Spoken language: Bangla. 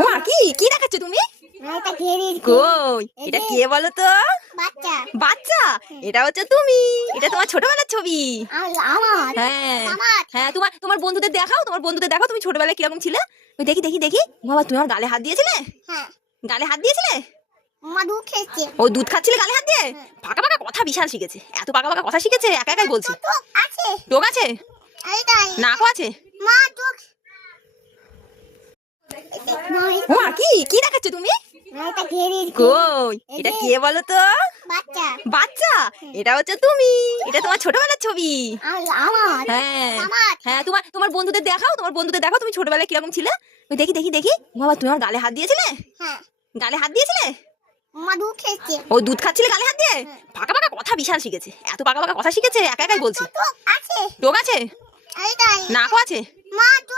ও মা, কি কি দেখাচ্ছ তুমি? কই এটা কে বলো তো? বাচ্চা। বাচ্চা? এটা হচ্ছে তুমি, এটা তোমার ছোটবেলার ছবি। আমার হ্যাঁ আমার হ্যাঁ, তোমার তোমার বন্ধুদের দেখাও, তোমার বন্ধুদের দেখাও তুমি ছোটবেলায় কিরকম ছিলে। ওই দেখি দেখি দেখি। বাবা, তুমি আমার গালে হাত দিয়েছিলে? হ্যাঁ গালে হাত দিয়েছিলে? মধু খেয়েছে। ও দুধ খাচ্ছিলে গালে হাত দিয়ে? পাকা পাকা কথা বিশাল শিখেছে, এত পাকা পাকা কথা শিখেছে, একা একাই বলছে। তো আছে টোক আছে? এইটাই নাকও আছে? মা তো ও মা, কি কি দেখাচ্ছ তুমি? এটা ঘেরে কই এটা কে বলো তো? বাচ্চা। বাচ্চা? এটা হচ্ছে তুমি, এটা তোমার ছোটবেলার ছবি। আমার হ্যাঁ আমার হ্যাঁ, তোমার তোমার বন্ধুদের দেখাও, তোমার বন্ধুদের দেখাও তুমি ছোটবেলায় কিরকম ছিলে। ওই দেখি দেখি দেখি। বাবা, তুমি আমার গালে হাত দিয়েছিলে? হ্যাঁ গালে হাত দিয়েছিলে? মধু খেয়েছে। ও দুধ খাচ্ছিলে গালে হাত দিয়ে? পাকা পাকা কথা বিশাল শিখেছে, এত পাকা পাকা কথা শিখেছে, একা একাই বলছে। তো আছে টোক আছে? এইটাই নাকও আছে? মা তো